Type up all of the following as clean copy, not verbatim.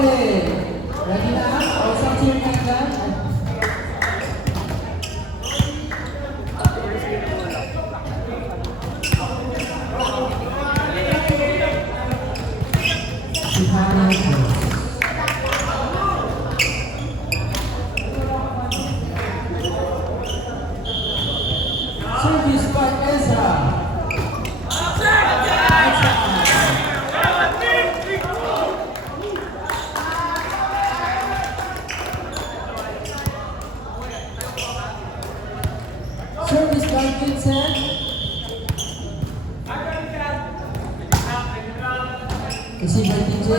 Okay. Ready na? O, isang cheer na yan. Si Hannah Cruz. Service by Ezra. Service by Vincent. Receive by DJ.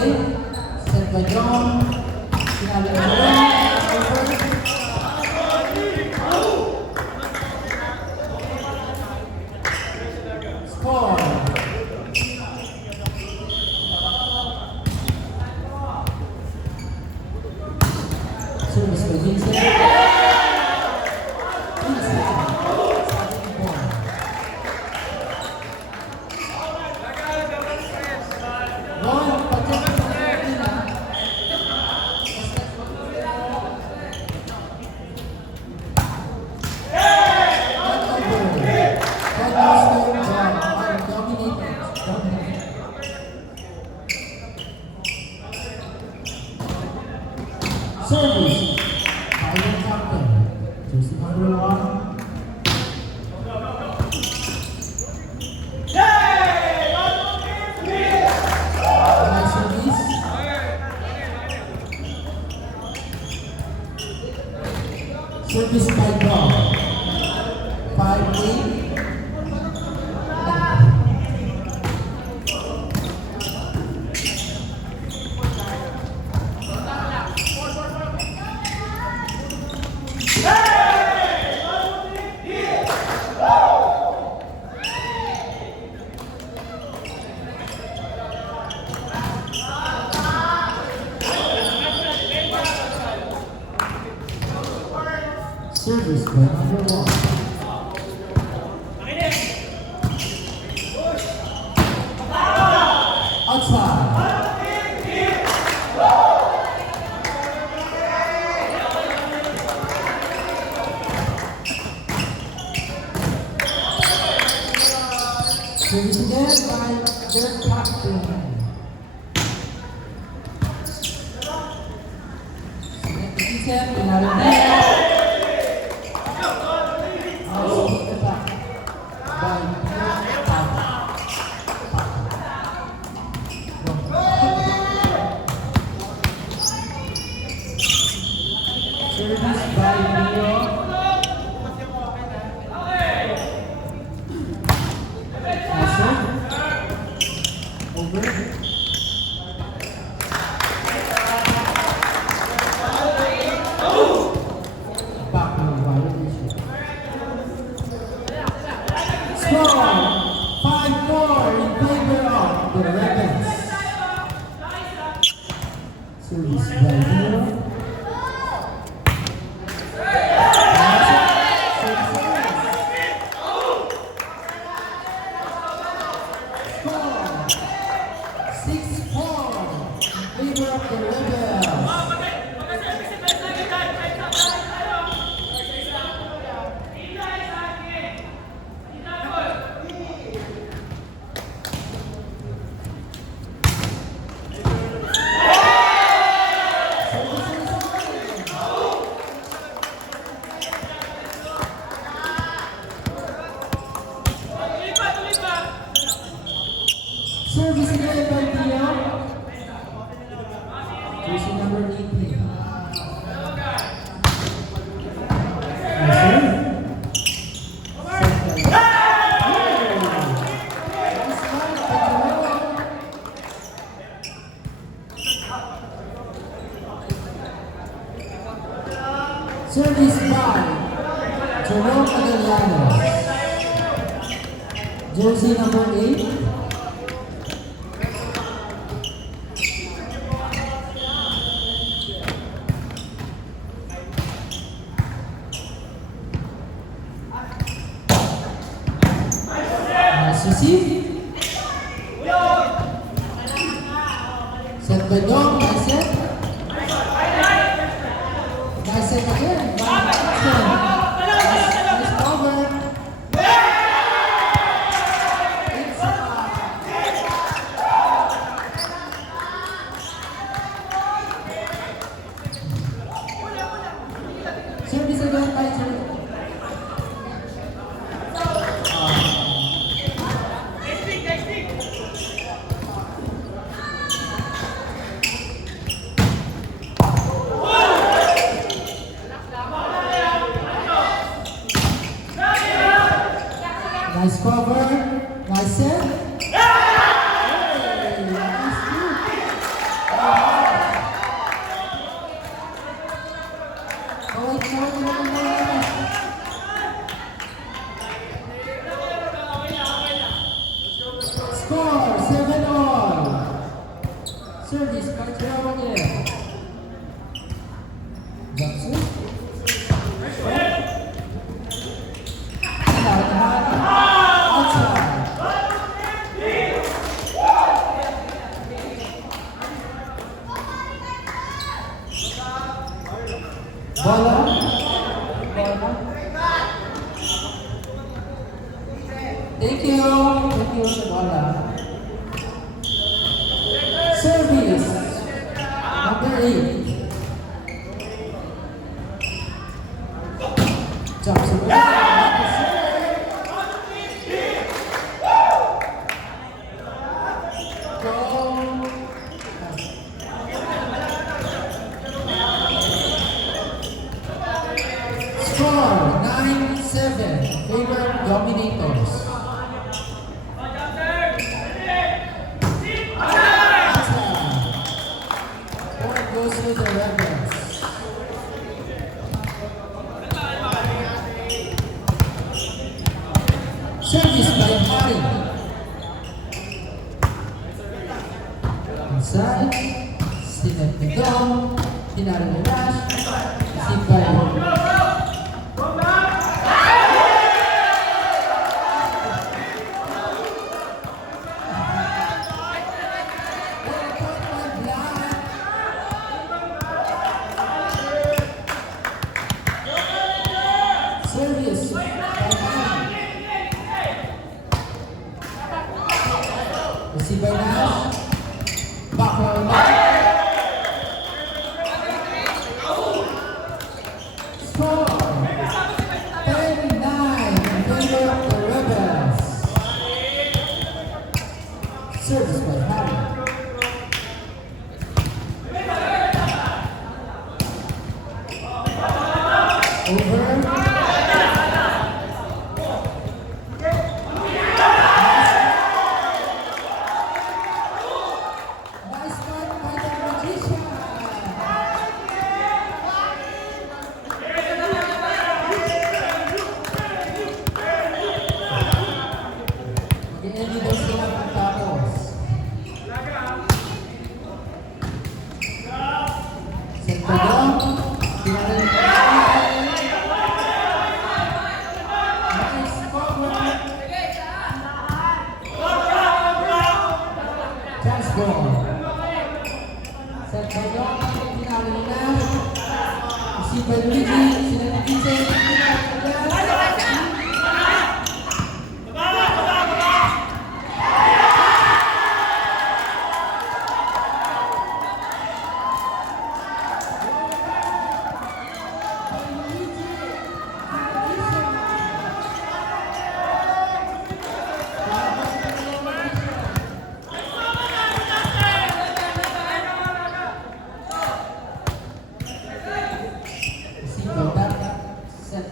Set by John. Finale by Ron. Score. Service by Vincent. Service, Iron Captain, jersey number 1. Nice service. Service by Dog. 5-8. Service by number 1. Outside. Service again by their captain. Set, service by Leo. Nasser. Over. Back to violation. Score 5-4 in favor of the Rebels. Service by Leo. Service again by Dion. Jersey number 18. Service by Jerome Agallanos. Jersey number 8. Receive. Set by Dom, set. Nice set again. Nice cover. Service again by Jericho. Nice cover. Nice set. Hey, nice move. Wait, Score 7-all. Service by Jericho. Johnson. Outside. Bola. Thank you. Thank you sa bola. Service. Number 8. Johnson. Score 9-7. Favor Dominators. Point goes to the Rebels. Service by Hari. Inside. Sinet ni Dom. Tinalo ni Rash. Receive by Service by Hari. Receive by Nash. Back row back. Score 10-9 in favor of the Rebels. Service by Hari. Over. Nice cut by the Magician. Mag-i-end daw sila pagtapos. Set pa daw. Pinanay. Nice cover. Chance ball. Set by daw. Pinanay na. Receive by Luigi. Sinanagin sa Receive by back. Set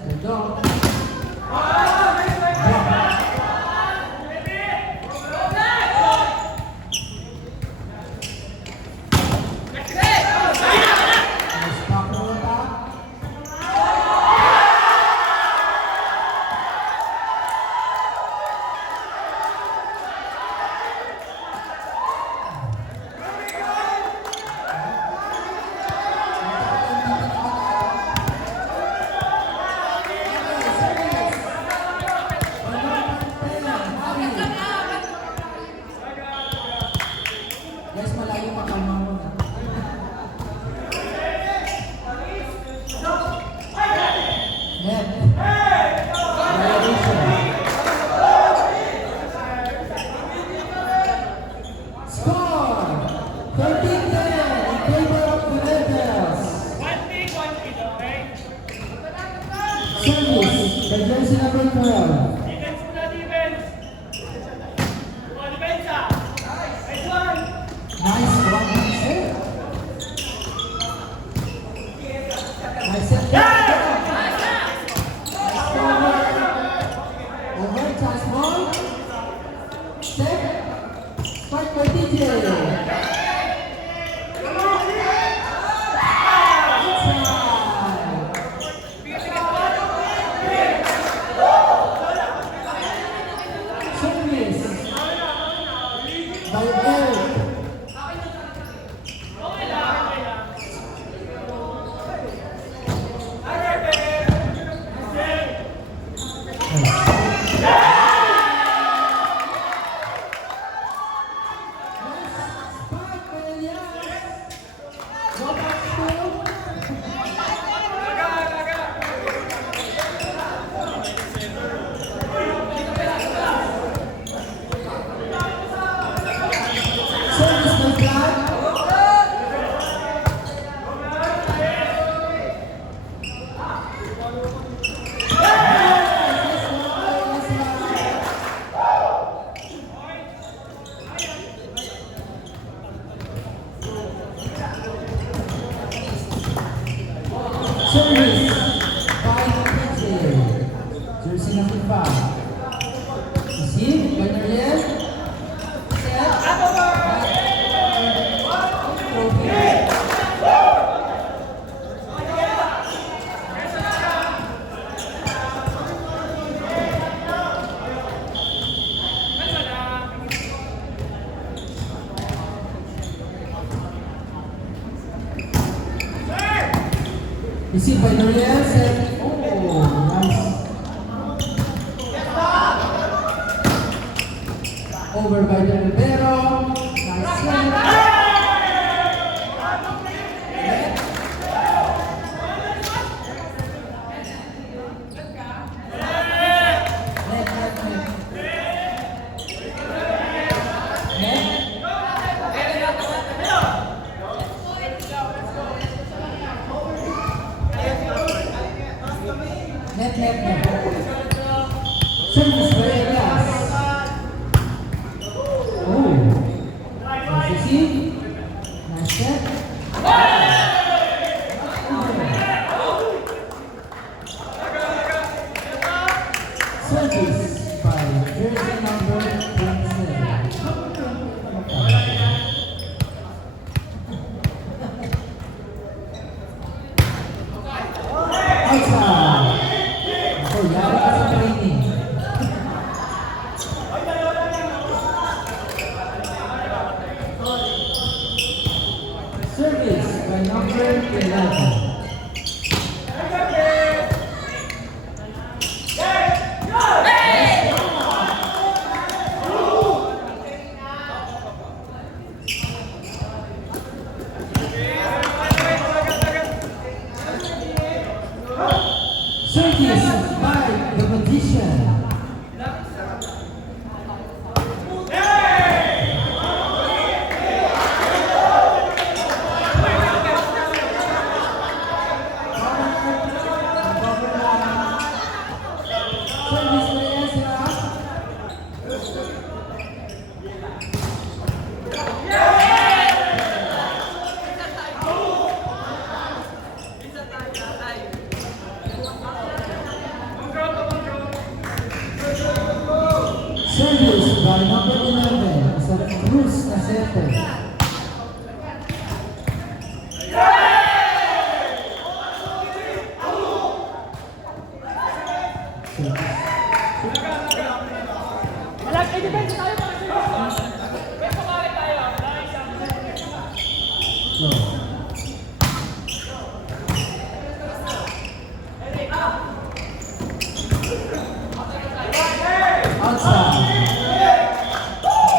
Spike by DJ. Service by PJ. Jersey number 5. Receive by Nariel. Set. Receive by Noriel, set. Oh, nice. Over by the Rivero. Nice set. Net. Service by Elias. Oh. Nice receive. Nice set. Service by jersey number 27. Outside. Oh, yari ka sa training. Service by number 11. Service by the Magician. Service by Ezra. Service by number 11 sa Cruz Casete. Outside.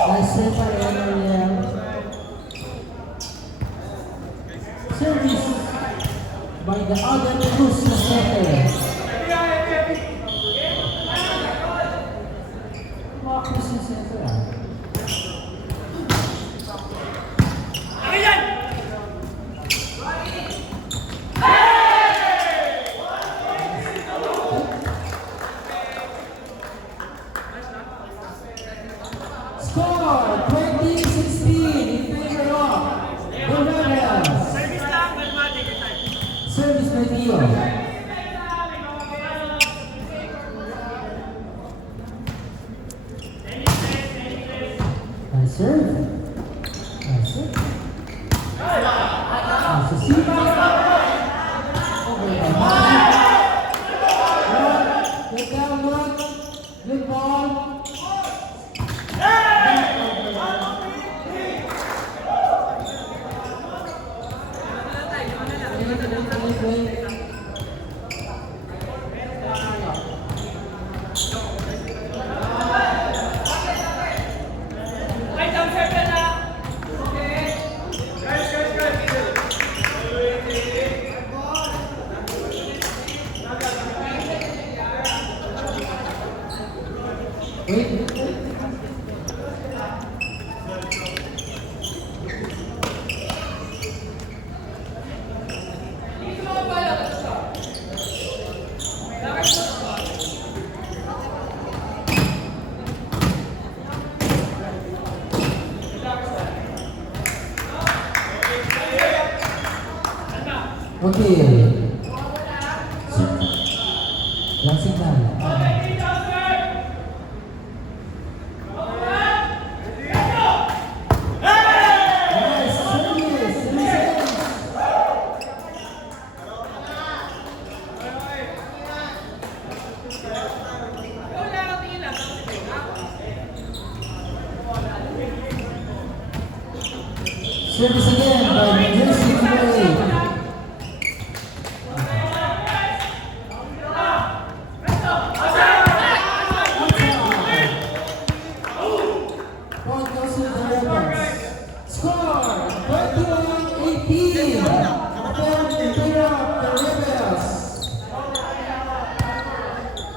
Nice set by Noriel. Service by the other Cruz Casete. Mga Cruz Casete ah. Score 2016 in favor of the Rebels. Service by Dio. Nice serve. Nice serve. Nice receive. Over by Maki. Good down, look. Good ball. Wait. Okay. Lang signal. Nice service. Service again by Jersey Gray. Point goes to the Rebels. Score 21-18. In favor of the Rebels.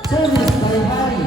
Service by Harry.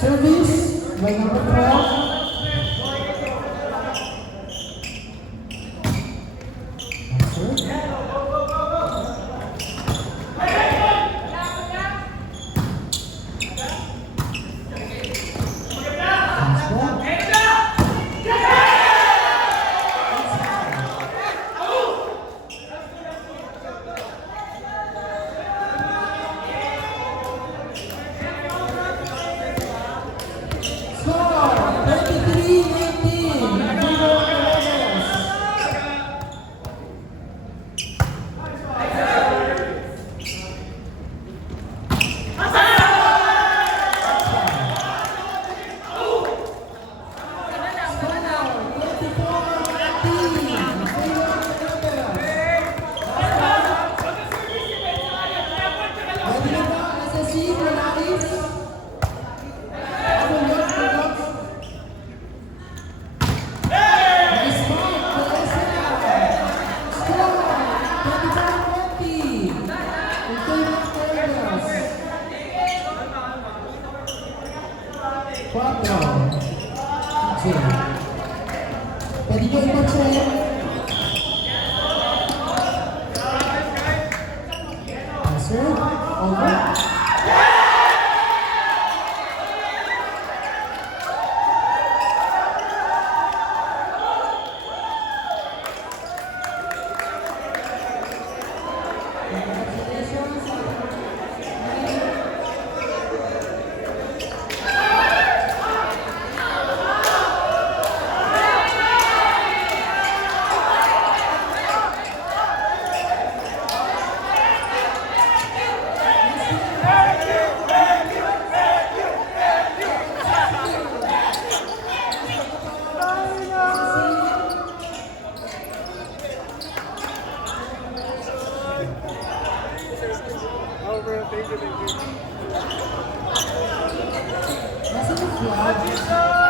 Service by number 12. Score 23-18. Quattro. Sì. Per i miei c'è. Over. Thank you.